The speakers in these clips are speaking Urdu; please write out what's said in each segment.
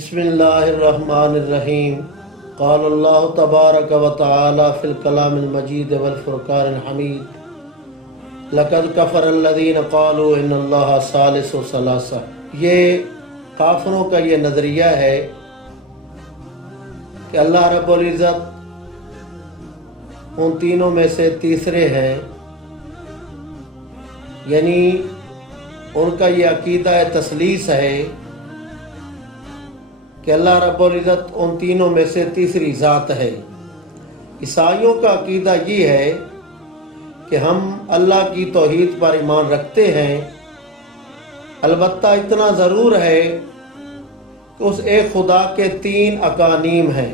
بسم اللہ الرحمن الرحیم قال اللہ تبارک و تعالی فی الکلام المجید والفرقان الحمید لقد کفر الذین قالوا ان اللہ ثالث ثلاثہ۔ یہ کافروں کا یہ نظریہ ہے کہ اللہ رب العزت ان تینوں میں سے تیسرے ہیں، یعنی ان کا یہ عقیدہ تثلیث ہے کہ اللہ رب العزت ان تینوں میں سے تیسری ذات ہے۔ عیسائیوں کا عقیدہ یہ ہے کہ ہم اللہ کی توحید پر ایمان رکھتے ہیں، البتہ اتنا ضرور ہے کہ اس ایک خدا کے تین اقانیم ہیں،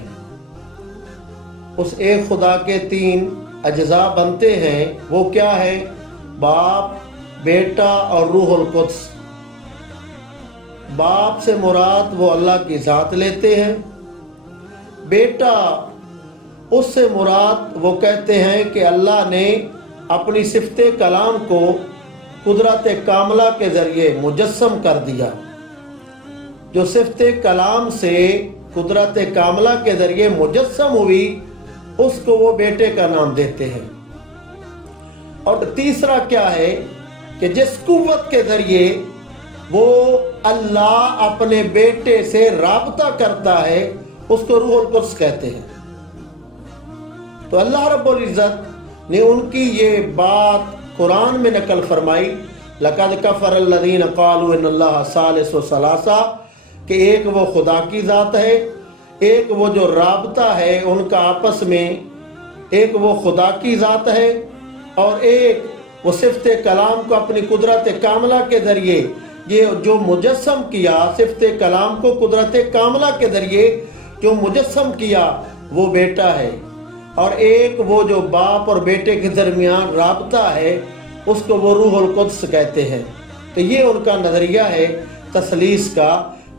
اس ایک خدا کے تین اجزاء بنتے ہیں۔ وہ کیا ہے؟ باپ، بیٹا اور روح القدس۔ باپ سے مراد وہ اللہ کی ذات لیتے ہیں، بیٹا اس سے مراد وہ کہتے ہیں کہ اللہ نے اپنی صفت کلام کو قدرت کاملہ کے ذریعے مجسم کر دیا۔ جو صفت کلام سے قدرت کاملہ کے ذریعے مجسم ہوئی اس کو وہ بیٹے کا نام دیتے ہیں۔ اور تیسرا کیا ہے کہ جس قوت کے ذریعے وہ اللہ اپنے بیٹے سے رابطہ کرتا ہے اس کو روح القدس کہتے ہیں۔ تو اللہ رب العزت نے ان کی یہ بات قرآن میں نقل فرمائی، لقد کفر الذین قالوا ان اللہ ثالث ثلاثہ، کہ ایک وہ خدا کی ذات ہے، ایک وہ جو رابطہ ہے ان کا آپس میں، ایک وہ خدا کی ذات ہے، اور ایک وہ صفت کلام کو اپنی قدرت کاملہ کے ذریعے یہ جو مجسم کیا، صفت کلام کو قدرت کاملہ کے ذریعے جو مجسم کیا وہ بیٹا ہے، اور ایک وہ جو باپ اور بیٹے کے درمیان رابطہ ہے اس کو وہ روح القدس کہتے ہیں۔ تو یہ ان کا نظریہ ہے تثلیث کا۔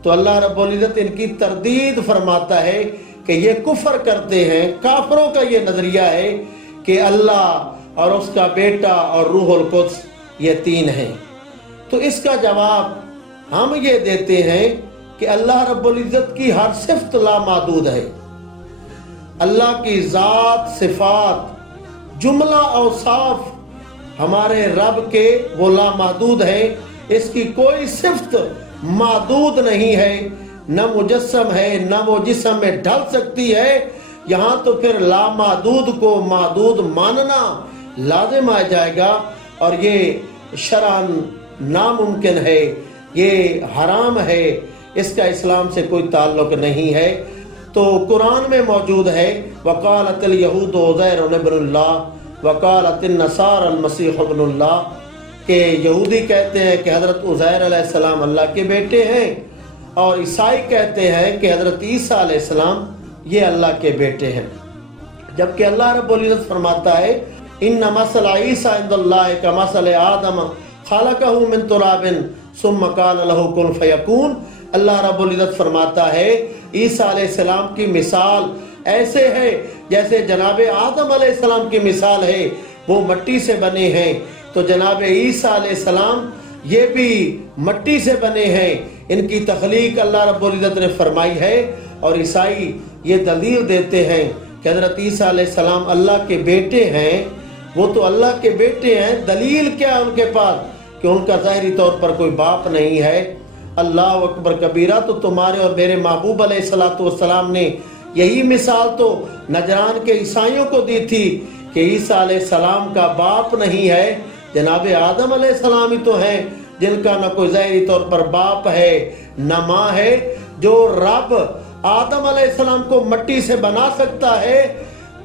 تو اللہ رب العزت ان کی تردید فرماتا ہے کہ یہ کفر کرتے ہیں، کافروں کا یہ نظریہ ہے کہ اللہ اور اس کا بیٹا اور روح القدس یہ تین ہیں۔ تو اس کا جواب ہم یہ دیتے ہیں کہ اللہ رب العزت کی ہر صفت لامحدود ہے۔ اللہ کی ذات، صفات، جملہ اوصاف ہمارے رب کے وہ لامحدود ہے، اس کی کوئی صفت محدود نہیں ہے، نہ مجسم ہے نہ وہ جسم میں ڈھل سکتی ہے۔ یہاں تو پھر لامحدود کو محدود ماننا لازم آ جائے گا، اور یہ شرعاً ناممکن ہے، یہ حرام ہے، اس کا اسلام سے کوئی تعلق نہیں ہے۔ تو قرآن میں موجود ہے وقالت الیہود عزیر ابن اللہ وقالت النصارى المسیح ابن اللہ، کہ یہودی کہتے ہیں کہ حضرت عزیر علیہ السلام اللہ کے بیٹے ہیں، اور عیسائی کہتے ہیں کہ حضرت عیسیٰ علیہ السلام یہ اللہ کے بیٹے ہیں، جبکہ اللہ رب العزت فرماتا ہے ان مثل عیسیٰ عند اللہ کمثل آدم خلقہ من تراب ثم قال له کن فیکون۔ اللہ رب العزت فرماتا ہے عیسیٰ علیہ السلام کی مثال ایسے ہے جیسے جناب آدم علیہ السلام کی مثال ہے، وہ مٹی سے بنے ہیں، تو جناب عیسیٰ علیہ السلام یہ بھی مٹی سے بنے ہیں، ان کی تخلیق اللہ رب العزت نے فرمائی ہے۔ اور عیسائی یہ دلیل دیتے ہیں کہ حضرت عیسیٰ علیہ السلام اللہ کے بیٹے ہیں، وہ تو اللہ کے بیٹے ہیں، دلیل کیا ان کے پاس کہ ان کا ظاہری طور پر کوئی باپ نہیں ہے۔ اللہ اکبر کبیرہ۔ تو تمہارے اور میرے محبوب علیہ السلام نے یہی مثال تو نجران کے عیسائیوں کو دی تھی کہ عیسیٰ علیہ السلام کا باپ نہیں ہے، جناب آدم علیہ السلام ہی تو ہیں جن کا نہ کوئی ظاہری طور پر باپ ہے نہ ماں ہے۔ جو رب آدم علیہ السلام کو مٹی سے بنا سکتا ہے،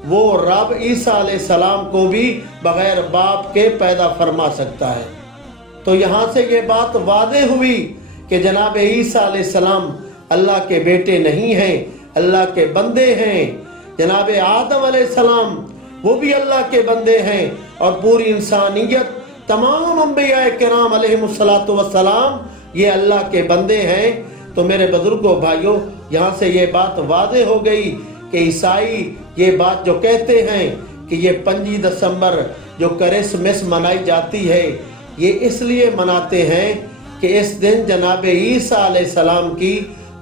وہ رب عیسیٰ علیہ السلام کو بھی بغیر باپ کے پیدا فرما سکتا ہے۔ تو یہاں سے یہ بات واضح ہوئی کہ جناب عیسیٰ علیہ السلام اللہ کے بیٹے نہیں ہیں، اللہ کے بندے ہیں۔ جناب آدم علیہ السلام وہ بھی اللہ کے بندے ہیں، اور پوری انسانیت، تمام انبیاء کرام علیہم السلام یہ اللہ کے بندے ہیں۔ تو میرے بزرگوں بھائیوں، یہاں سے یہ بات واضح ہو گئی کہ عیسائی یہ بات جو کہتے ہیں کہ یہ 5 دسمبر جو کرسمس منائی جاتی ہے، یہ اس لیے مناتے ہیں کہ اس دن جناب عیسیٰ علیہ السلام کی